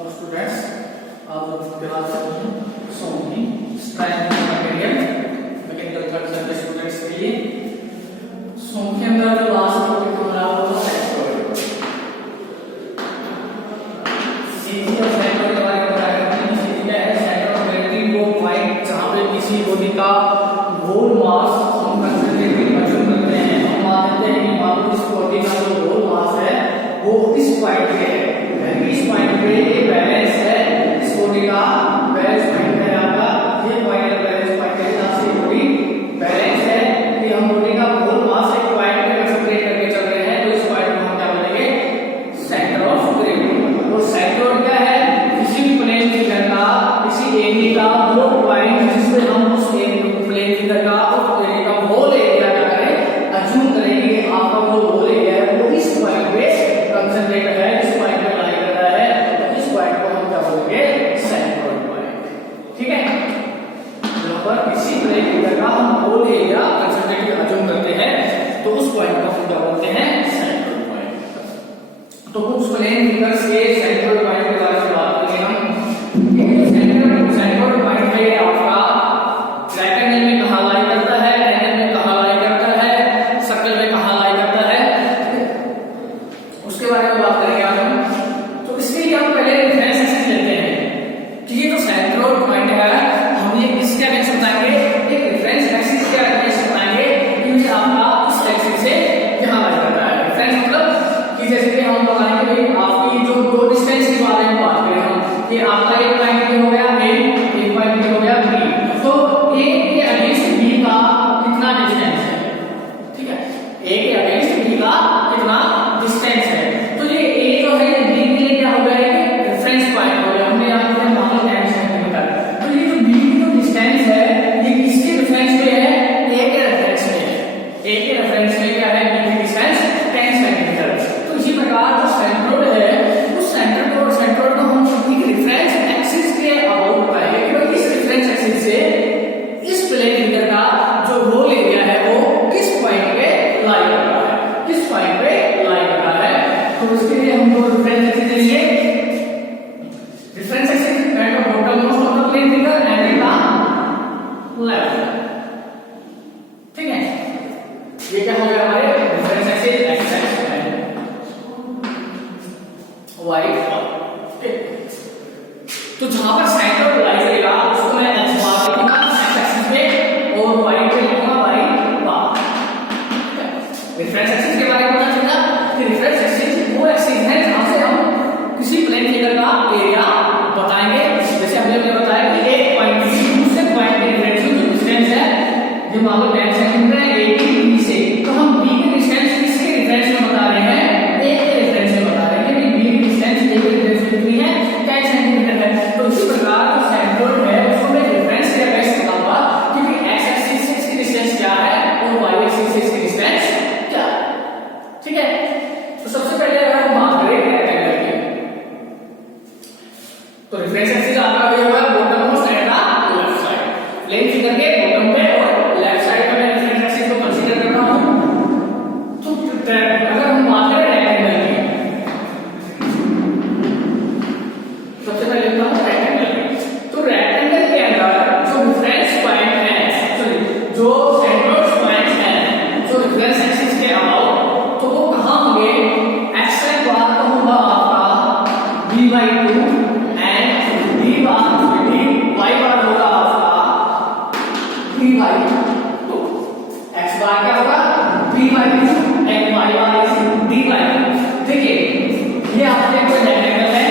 Hello students, आप लोग class सोनी strength material mechanical third sem के स्टूडेंट्स के लिए सोम के अंदर जो लास्ट टॉपिक हमारा वो सेक्टोइड सीधी और सेक्टोइड के बारे में बताया गया है। सीधी क्या है? सेक्टोइड वेरी वो पॉइंट जहां पे किसी बॉडी का होल मास हम कंसंट्रेटेड अज्यूम करते हैं। हम मान लेते हैं कि मान लो इस बॉडी का जो होल मास है वो इस पॉइंट पे है, इस पॉइंट पे ये बैलेंस है, इस बॉडी का बैलेंस पॉइंट है आपका, ये पॉइंट बैलेंस पॉइंट है, जहां से बॉडी बैलेंस है कि हम बॉडी का होल मास एक पॉइंट पे कंसंट्रेट करके चल रहे हैं, तो इस पॉइंट को हम क्या बोलेंगे? Centre of gravity. तो सेंटर क्या है? किसी भी प्लेन फिगर का, किसी एरिया का वो पॉइंट जिससे हम उस प्लेन फिगर का उस एरिया का होल एरिया क्या करें? अज्यूम करेंगे आपका वो होल एरिया है वो इस पॉइंट पे कंसंट्रेट है, इस पॉइंट पे लाई कर रहा है, तो इस पॉइंट को हम क्या बोलेंगे? Centroid point. ठीक है, जहां पर किसी प्लेन फिगर का हम होल एरिया कंसंट्रेट अज्यूम करते हैं तो उस पॉइंट को हम क्या बोलते हैं? Centroid point. तो कुछ प्लेन फिगर्स के सेंट्रोइड पॉइंट के बारे में बात करेंगे हम। सेंट्रोइड पॉइंट है आपका रेक्टेंगल में कहां लाई करता है, ट्रायंगल में कहां लाई करता है, सर्कल में कहां लाई करता है, उसके बारे में बात करेंगे आज हम। तो इसके लिए हम पहले रेफरेंस एक्सिस लेते हैं कि ये जो सेंट्रोइड पॉइंट है हम ये किसके अगेंस्ट बताएंगे? एक रेफरेंस एक्सिस के अगेंस्ट बताएंगे कि ये आपका इस एक्सिस से यहां लाई करता है। रेफरेंस मतलब कि जैसे कि हम बताएंगे भाई आपकी जो दो डिस्टेंस के बारे में बात करें हम कि आपका एक पॉइंट ये हो गया A, एक पॉइंट ये हो गया B, तो A के अगेंस्ट B का कितना डिस्टेंस है? ठीक है, A के अगेंस्ट B का कितना डिस्टेंस है? तो ये A जो है B के लिए क्या हो गया? रेफरेंस पॉइंट हो गया। हमने यहां पे मान लो 10 सेंटीमीटर, तो ये जो B की जो डिस्टेंस है ये किसके रेफरेंस पे है? A के रेफरेंस पे है। A के रेफरेंस में क्या है? B की डिस्टेंस 10 सेंटीमीटर। तो इसी प्रकार जो सेंट्रोइड है उस सेंट्रोइड को हम एक रेफरेंस एक्सिस के अबाउट बताएंगे कि भाई इस रेफरेंस एक्सिस से इस प्लेन फिगर का जो होल एरिया है वो किस पॉइंट पे लाई कर रहा है, किस पॉइंट पे लाई कर रहा है। तो उसके लिए हम दो रेफरेंस एक्सिस लेंगे। Reference axis at the bottom most of the plane figure and in the left. ठीक है, ये क्या हो गया हमारे रेफरेंस एक्सिस एक्स एक्सिस है वाई। तो जहां पर सेंट्रोइड लाई करेगा उसको मैं एक्स बार लिखूंगा एक्स एक्सिस पे और वाई पे लिखूंगा वाई बार। रेफरेंस एक्सिस के बारे में पता चला कि रेफरेंस एक्सिस वो एक्सिस है जहां से हम किसी प्लेन फिगर का एरिया बताएंगे। जैसे हमने बताया कि एक पॉइंट से दूसरे पॉइंट के रेफरेंस में जो डिस्टेंस है ये मान लो 10 सेंटीमीटर है A की B से, तो हम B के डिस्टेंस किसके रेफरेंस में बता रहे हैं? A के रेफरेंस में बता रहे हैं कि B की डिस्टेंस A के रेफरेंस में कितनी है? 10 सेंटीमीटर है। तो इसी प्रकार जो सेंट्रोइड है उसको मैं रेफरेंस के अगेंस्ट बताऊंगा क्योंकि x एक्सिस से इसकी डिस्टेंस क्या है और y एक्सिस से इसकी डिस्टेंस क्या है। ठीक है, तो सबसे पहले अगर हम बात करें रेक्टेंगल की, तो रेफरेंस एक्सिस आपका ये होगा bottom most at the left side, plane figure के बॉटम पे और लेफ्ट साइड पे मैं रेफरेंस एक्सिस को कंसीडर कर रहा हूं। तो अगर हम बात करें रेक्टेंगल की, सबसे पहले लिखता हूं रेक्टेंगल। तो रेक्टेंगल के अंदर जो रेफरेंस पॉइंट है, सॉरी जो सेंट्रोइड पॉइंट है जो रेफरेंस एक्सिस के अबाउट, तो वो कहां होंगे? एक्स बार का होगा आपका b/2 and d bar y बार होगा आपका b/2। x बार क्या होगा? b/2 and y bar is d/2। देखिए ये आपके कोई रेक्टेंगल है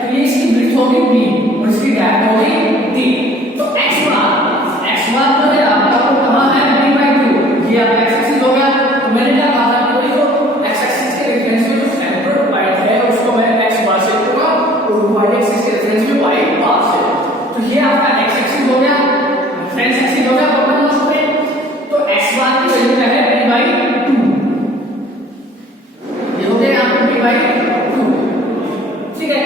तो ये इसकी विड्थ होगी b और इसकी डेप्थ होगी d। तो x बार तो है आपका वो कहां है? b/2। ये आपका x एक्सिस हो गया। तो मैंने क्या कहा था कि जो x एक्सिस के रेफरेंस में जो सेंट्रोइड पॉइंट है उसको मैं x बार से लिखूंगा और y एक्सिस के रेफरेंस में y बार से। तो ये आपका x एक्सिस हो गया, रेफरेंस एक्सिस हो गया बॉटम मोस्ट पे। तो x बार की वैल्यू क्या है? b/2। ये हो गया आपका b/2। ठीक है,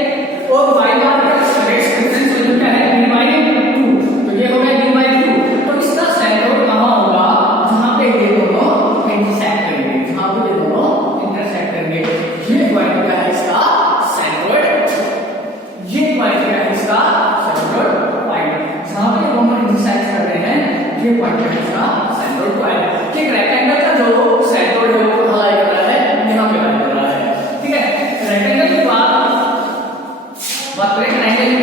और y बार का रेफरेंस वैल्यू क्या है? b/2। तो ये हो गया b/2। तो इसका सेंट्रोइड कहां होगा? जहां पे ये दोनों इंटरसेक्ट करेंगे, जहां पे ये दोनों इंटरसेक्ट करेंगे, ये पॉइंट क्या है इसका? सेंट्रोइड। ये बात करें ट्रायंगल की,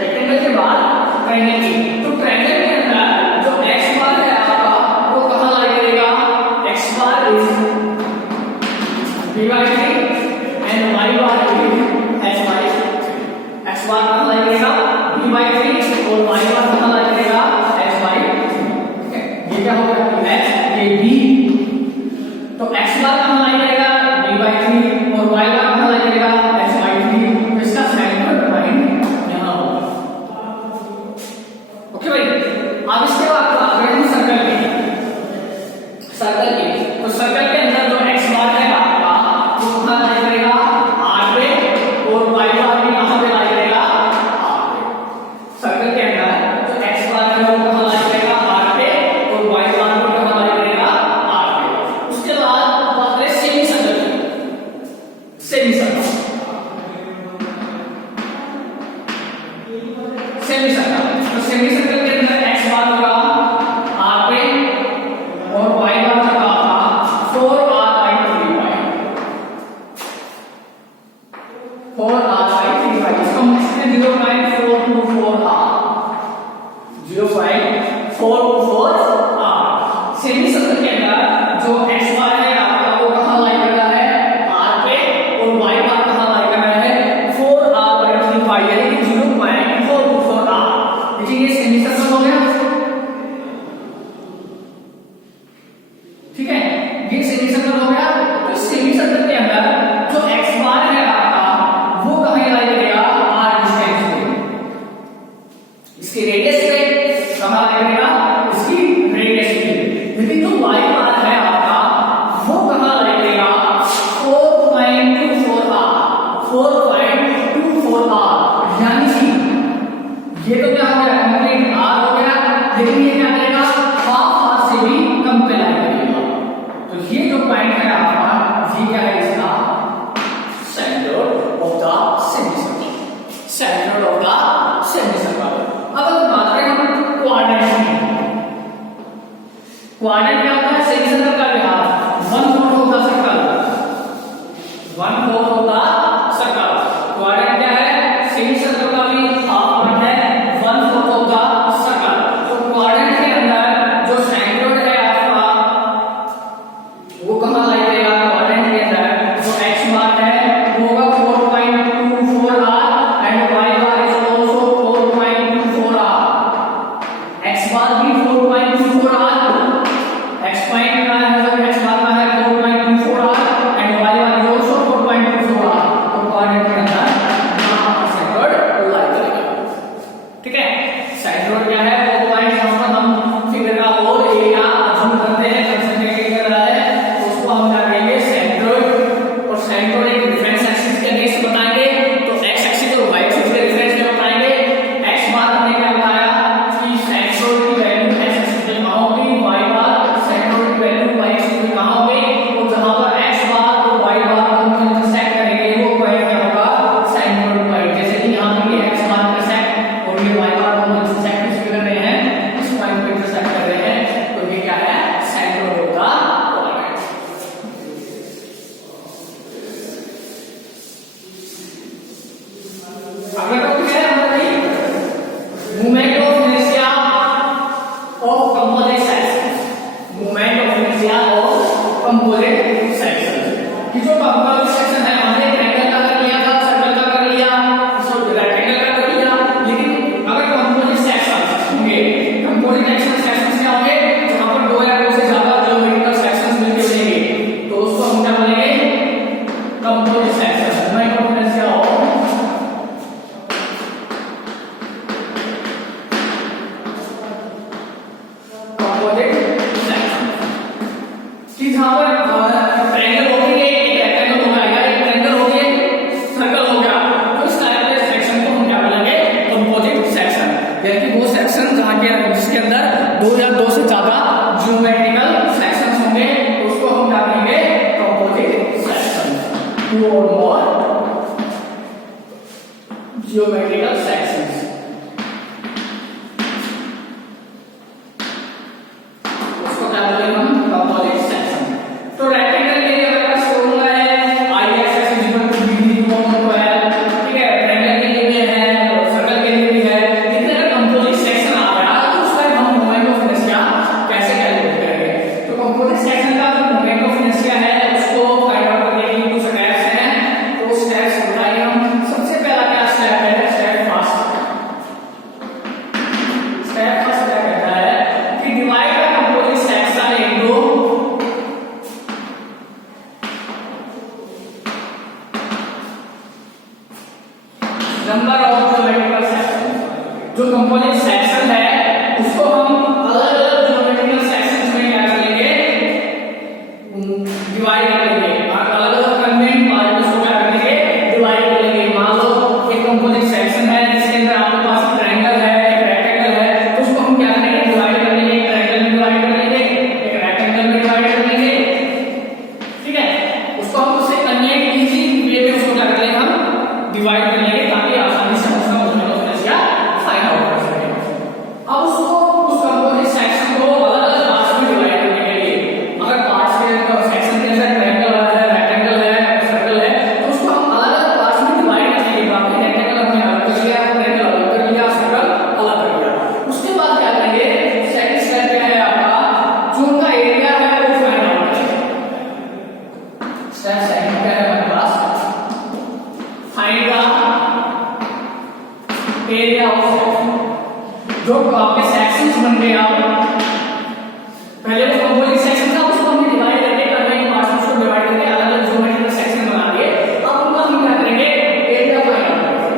रेक्टेंगल के बाद ट्रायंगल की। तो ट्रायंगल के अंदर जो x बार है आपका वो कहां लाई करेगा, x bar is b by 3 and y bar is h by 3। x बार कहां लाई करेगा, b by 3 और y बार कहां लाई करेगा, h by 3। ये क्या होगा, h ये b, तो x बार कहां लाई करेगा, b by 3 और y बार कहां लाई करेगा, h by 3। तो इसका सेंटर पॉइंट यहां होगा। ओके भाई, अब इसके बाद बात करते हैं सर्कल की। सर्कल की, तो सर्कल के अंदर जो x बार है आपका वो कहां लाई करेगा, r पे, और y बार भी कहां पे लाई करेगा, r पे। सर्कल के अंदर जो x बार है वो कहां लाई करेगा, r पे, और y बार भी कहां लाई करेगा, r पे। उसके बाद बात करें सेमी सर्कल की। सेमी सर्कल, सेमी सर्कल, तो सेमी सर्कल के अंदर x बार होगा r पे और y बार होगा आपका 4r by 3y, 4r by 3y। इसको हम लिखते हैं 0.424r, 0.424r। सेमी सर्कल के अंदर जो x बार है आपका वो कहां लाई कर रहा है, r पे, और y बार कहां लाई कर रहा है, 4r by 3y, यानी कि 0.424r। देखिए ये सेमी सर्कल हो गया, ठीक है, ये सेमी सर्कल हो गया। तो सेमी सर्कल के अंदर जो x बार है आपका वो कहां लाई करेगा, r डिस्टेंस पे, इसके रेडियस पे कहां लाई करेगा, इसकी रेडियस पे। लेकिन जो y बार है आपका वो कहां लाई करेगा, 4.24r, 4.24r, यानी कि ये तो क्या हो गया, कंप्लीट r हो गया, लेकिन ये क्या करेगा, हाफ r से भी कम पे लाई करेगा। तो ये जो पॉइंट है आपका ये क्या है, इसका centre of the semi circle, centre of the semi circle. अब अगर बात करें हम क्वाड्रेंट की, क्वाड्रेंट क्या होता है, सेमी सर्कल का व्यास 1/4 of the circle, 1/4 of the circle. Quadrant क्या है, सेमी सर्कल का भी हाफ पार्ट है, 1/4 ऑफ द सर्कल। तो क्वाड्रेंट के अंदर जो सेंटर है आपका वो कहां लाई करेगा, क्वाड्रेंट के अंदर जो x बार है वो होगा 4.24r and y bar is also 4.24r। x बार भी 4.24r, x पॉइंट का है, मतलब x बार का है 4.24r and y bar is also 4.24r। तो क्वाड्रेंट के अंदर यहां सेंटर लाई करेगा, ठीक है। सेंटर क्या है, वो पॉइंट जहां पर हम फिगर का होल एरिया अज्यूम करते हैं, कंसंट्रेट कर रहा है, उसको हम क्या कहेंगे, सेंट्रोइड। और सेंट्रोइड एक रेफरेंस एक्सिस के अगेंस्ट बताएंगे, तो x एक्सिस और y एक्सिस के रेफरेंस में बताएंगे। x बार हमने क्या बताया कि सेंट्रोइड की वैल्यू x एक्सिस पे कहां होगी, y बार सेंट्रोइड की वैल्यू y एक्सिस पे कहां होगी, और जहां पर x बार और y बार को इंटरसेक्ट करेंगे वो पॉइंट क्या होगा, सेंट्रोइड पॉइंट। जैसे कि यहां पे x बार इंटरसेक्ट और ये y बार को इंटरसेक्ट किस पे कर रहे हैं, इस पॉइंट पे इंटरसेक्ट कर रहे हैं, तो ये क्या है, सेंट्रोइड ऑफ द क्वाड्रेंट। अगला टॉपिक है हमारा movement of inertia of composite sections, movement of inertia of composite sections. कि जो कंपोजिट सेक्शन है हमने ट्रायंगल का कर लिया था, सर्कल का कर लिया, रेक्टेंगल का कर लिया, लेकिन अगर कंपोजिट सेक्शंस होंगे, कंपोजिट सेक्शंस क्या होंगे, जहां पर दो या दो से ज्यादा ज्योमेट्रिकल सेक्शंस मिलके बनेंगे, तो उसको हम क्या बोलेंगे, composite section. Movement of inertia of composite section, कि जहां पर ट्रायंगल हो गया, एक रेक्टेंगल हो गया, एक ट्रायंगल हो गया, सर्कल हो गया, तो इस टाइप के सेक्शन को हम क्या बोलेंगे, कंपोजिट सेक्शन। यानी कि वो सेक्शन जहां के जिसके अंदर दो या दो से ज्यादा ज्योमेट्रिकल सेक्शंस होंगे, उसको हम क्या कहेंगे, कंपोजिट सेक्शन। टू और मोर ज्योमेट्रिकल सेक्शंस, उसको क्या बोलेंगे हम, कंपोजिट सेक्शन। तो रेक्टेंगल के लिए अगर फॉर्मूला है I x is equal to b number of geometrical section. जो कंपोजिट सेक्शन है उसको हम अलग अलग ज्योमेट्रिकल सेक्शंस में क्या करेंगे, डिवाइड करेंगे और अलग अलग कंपोनेंट पार्ट्स को क्या करेंगे, डिवाइड करेंगे। मान लो एक कंपोजिट सेक्शन है जिसके अंदर आपके पास ट्रायंगल है, एक रेक्टेंगल है, तो उसको हम क्या करेंगे, डिवाइड कर लेंगे। एक ट्रायंगल में डिवाइड कर लेंगे, एक रेक्टेंगल में डिवाइड कर लेंगे, ठीक है। उसको हम उससे अन्य इजी वे में उसको क्या कर लेंगे, हम डिवाइड कर लेंगे ताकि आसानी से उसका समस्या फाइंड आउट कर सकें। अब उसको उस कंपोजिट सेक्शन को अलग अलग पार्ट्स में डिवाइड करने के लिए, अगर पार्ट्स के सेक्शन के अंदर ट्रायंगल है, रेक्टेंगल है, सर्कल है, तो उसको हम अलग अलग पार्ट्स में डिवाइड करने के बाद रेक्टेंगल हमने अलग कर लिया, ट्रायंगल अलग कर लिया, सर्कल अलग कर लिया। उसके बाद क्या करेंगे, सेकंड स्टेप क्या है आपका, जो उनका एरिया है वो फाइंड आउट करेंगे। स्टेप सेकंड क्या है हमारे पास, find the area of section. जो आपके सेक्शंस बन गए, आप पहले वो कंपोजिट सेक्शन था उसको हमने डिवाइड करके करने के बाद उसको डिवाइड करके अलग अलग ज्योमेट्रिकल सेक्शन बना दिए। अब उनका हम क्या करेंगे, एरिया फाइंड आउट करेंगे।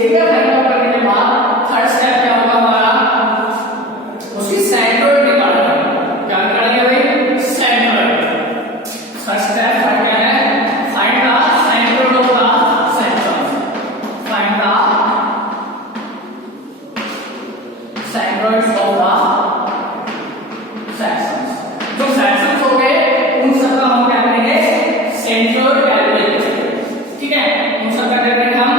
एरिया फाइंड आउट करने के बाद थर्ड स्टेप क्या होगा हमारा, उसकी सेंट्रोइड निकालना है। क्या निकालेंगे भाई, सेंट्रोइड। फर्स्ट स्टेप क्या है, find the centroid of the section. Find the centroids of the sections. जो सेक्शंस हो गए उन सबका हम क्या करेंगे, सेंट्रोइड कैलकुलेट करेंगे, ठीक है। उन सबका क्या करेंगे, हम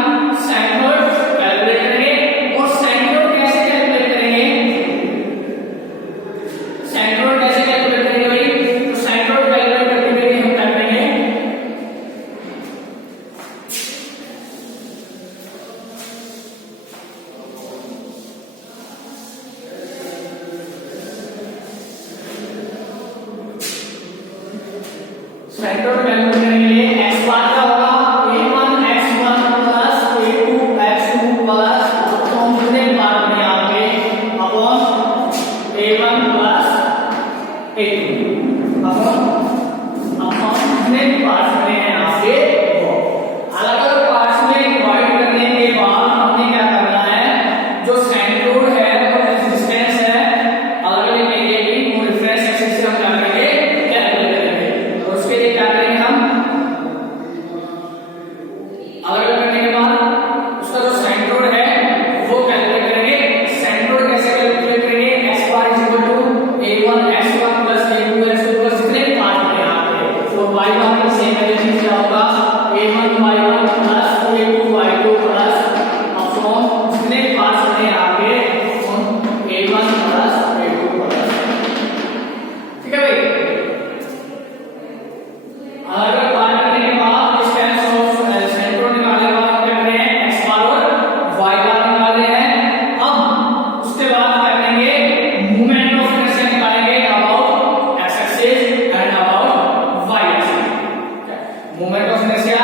सेंट्रोइड कैलकुलेट करेंगे। और सेंट्रोइड कैसे कैलकुलेट करेंगे, सेंट्रोइड कैसे कैलकुलेट करेंगे भाई, तो सेंट्रोइड कैलकुलेट करने के लिए हम क्या करेंगे, सेंट्रोइड कैलकुलेट करने के लिए x बार का होगा a1 x1 plus a2 x2 plus तो कितने बार में आपके upon a1 plus a2 upon कितने पार्ट्स में है आपके, अलग अलग पार्ट्स में डिवाइड करने के बाद हमने क्या करना है, जो सेंट्रोइड है और डिस्टेंस है अलग अलग एरिया की, वो रेफरेंस एक्सिस से हम क्या करेंगे, कैलकुलेट करेंगे। और उसके लिए क्या करेंगे, हम अलग अलग करने के बाद उसका जो सेंट्रोइड है वो कैलकुलेट करेंगे। सेंट्रोइड कैसे कैलकुलेट करेंगे, x बार a1 x1 plus a2 x2 plus जितने भी पार्ट बने आपके, और y बार की सेम वैल्यू क्या होगा, a1 y1 plus a2 y2 plus upon जितने भी पार्ट्स बने आपके a1 प्लस a2 प्लस, ठीक है भाई। अलग अलग पार्ट करने के बाद डिस्टेंस ऑफ सेंट्रोइड निकालने के बाद क्या करें हैं, x बार और y बार निकाल रहे हैं। अब उसके बाद क्या करेंगे, मोमेंट ऑफ इनर्शिया निकालेंगे about x axis and about y axis. Moment of inertia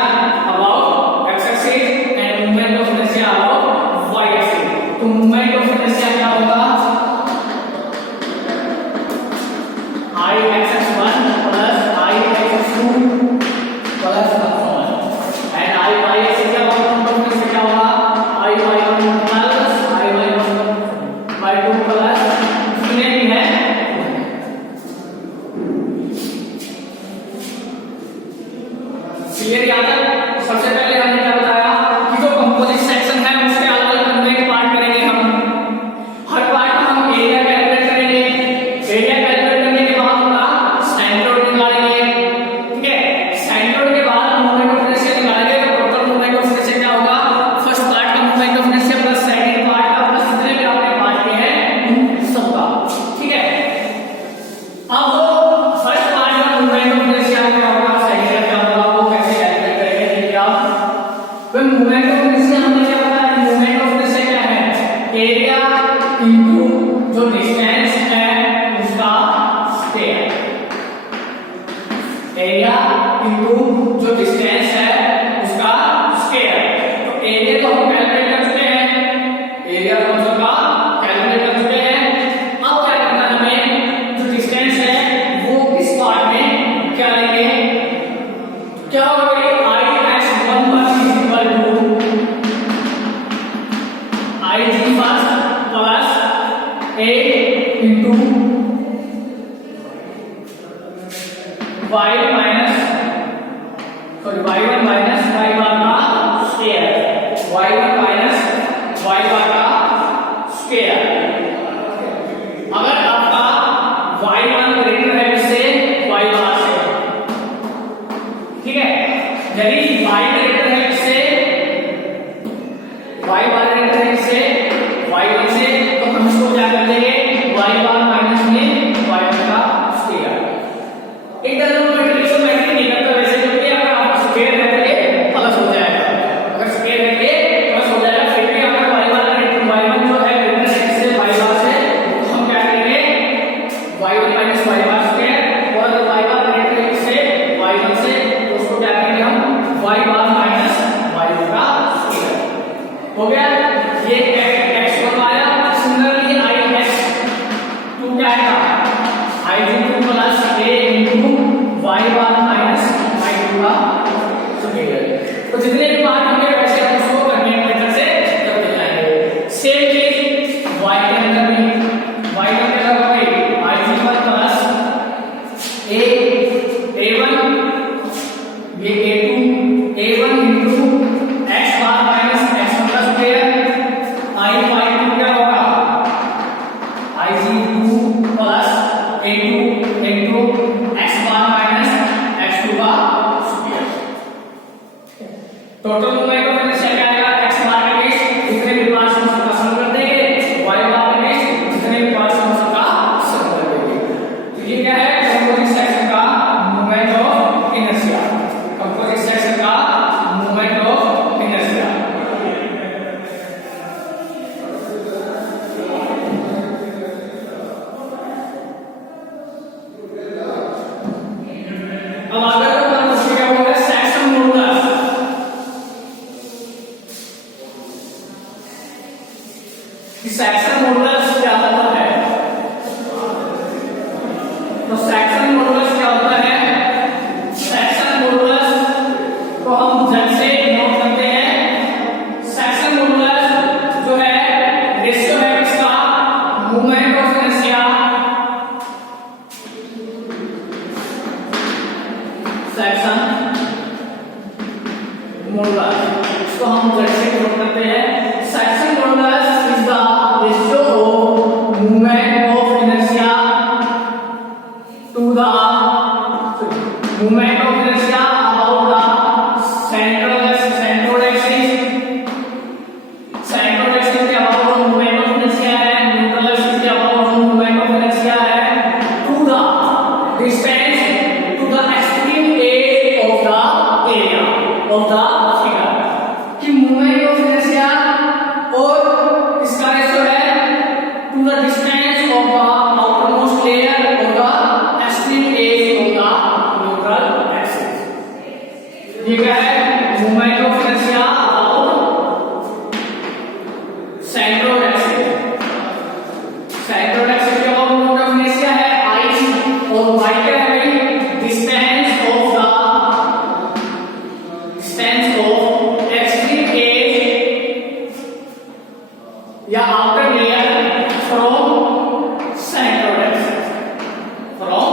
about x axis end moment of inertia about y axis. तो मोमेंट ऑफ इनर्शिया क्या होगा, I x1 plus I x2 plus upon and I y axis क्या होगा, moment of क्या होगा, I y1 plus I y2 plus कितने भी है, क्लियर याद है। सबसे पहले हमने क्या बताया कि जो कंपोजिट सेक्शन है उसके अलग अलग कंपोनेंट पार्ट करेंगे हम। हर पार्ट का हम एरिया कैलकुलेट करेंगे। एरिया कैलकुलेट करने के बाद उनका सेंट्रोइड निकालेंगे, ठीक है। सेंट्रोइड के बाद मोमेंट ऑफ इनर्शिया निकालेंगे। तो टोटल मोमेंट ऑफ इनर्शिया क्या होगा, फर्स्ट पार्ट का moment of inertia plus second part का प्लस जितने भी आपने पार्ट किए हैं उन सबका, ठीक है। अब फर्स्ट पार्ट का मोमेंट ऑफ इनर्शिया क्या होगा, सेकंड क्या होगा, वो कैसे कैलकुलेट करेंगे, देखिए आप। तो मोमेंट ऑफ इनर्शिया हमने क्या बताया, मोमेंट ऑफ इनर्शिया क्या है, एरिया इनटू जो डिस्टेंस है उसका स्क्वायर। एरिया इनटू जो डिस्टेंस है उसका स्क्वायर। तो एरिया तो हम कैलकुलेट कर चुके हैं, एरिया तो हम सबका कैलकुलेट कर चुके हैं। अब क्या करना है हमें, जो डिस्टेंस है वो इस पार्ट में क्या लेंगे, क्या होगा, I x1 is equal to यदि y ग्रेटर है इससे, y बार ग्रेटर है इससे, y1 से, तो हम इसको क्या कर देंगे y बार माइनस में y1 का स्क्वायर। एक ट्रिग्नोमेट्री मैट्रिक नहीं करता वैसे, क्योंकि अगर आप स्क्वायर करके प्लस हो जाएगा, अगर स्क्वायर करके प्लस हो जाएगा, फिर भी अगर y1 जो है ग्रेटर है इससे, y बार से, तो हम क्या करेंगे y1 minus y bar square, और अगर y बार ग्रेटर है इससे, y1 से, तो उसको क्या करेंगे हम y बार माइनस y1 का स्क्वायर। हो गया ये x1 आया। सिमिलरली i(x2) क्या आएगा i2 plus a into y bar minus i2 का स्क्वायर। तो जितने भी बार होंगे वैसे हम उसको कन्वेंट मेथड से करते जाएंगे। सेम चीज y के अंदर भी, y का क्या होगा भाई i1 प्लस a1 ये a1 इनटू x बार माइनस x1 का स्क्वायर, i2 क्या होगा i2 plus a2 into x बार माइनस x2 का square. Total moment of inertia क्या आएगा x बार के बीच जितने भी पार्ट्स हैं उसका सम कर देंगे, y बार के बीच जितने भी पार्ट्स हैं उसका सम कर देंगे। तो ये क्या है कंपोजिट सेक्शन का moment of inertia, composite section का मोमेंट ऑफ इनर्शिया। अब आगे का क्वेश्चन क्या होगा सेक्शन मॉडुलस। सेक्शन मॉडुलस क्या होता है? तो सेक्शन मॉडुलस क्या होता है? सेक्शन मॉडुलस को हम झट से नोट करते हैं। सेक्शन मॉडुलस जो है रेशियो है इसका moment of inertia, section modulus इसको हम झट से नोट करते हैं। Section modulus is the ratio of moment of inertia to the moment of inertia about the centroid axis. Centroid axis के अबाउट मोमेंट ऑफ इनर्शिया है, न्यूट्रल एक्सिस के about moment of inertia है, to the distance to the extreme edge of the area of the figure. कि moment of inertia और इसका ratio है to the distance of the outermost layer of the extreme edge of the neutral axis. ये क्या है moment of inertia about centroid axis. Centroid axis के about moment of inertia है i, और y क्या है डिस्टेंस ऑफ एक्सट्रीम एज या outer layer from centroid axis, from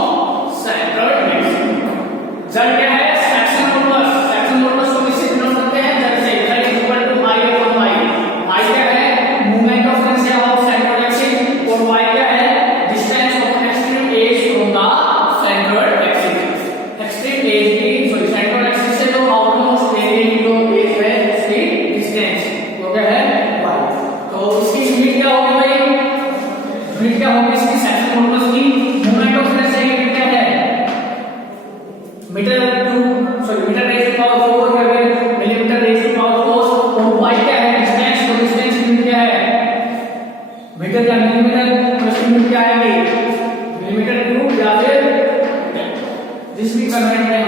centroid axis. जब क्या है सेक्शन मॉडुलस, सेक्शन मॉडुलस को किससे डिनोट करते हैं जब से z equal to i upon y। i क्या है moment of inertia about centroid axis, और y क्या है distance of extreme edge from the centroid axis. Extreme edge की सॉरी सेंट्रोइड एक्सिस से जो आउटरमोस्ट एरिया की जो एज है उसकी डिस्टेंस वो क्या है y। तो इसकी यूनिट क्या होगी भाई? यूनिट क्या होगी इसकी सेक्शन मॉडुलस की? मोमेंट ऑफ इनर्शिया की यूनिट क्या है मीटर रेज़ टू पावर 4 या फिर मिलीमीटर रेज़ टू पावर 4, और y क्या है डिस्टेंस। तो डिस्टेंस की यूनिट क्या है मीटर या मिलीमीटर, तो इसकी यूनिट क्या आएगी मिलीमीटर क्यूब या फिर जिस भी कन्वेंट में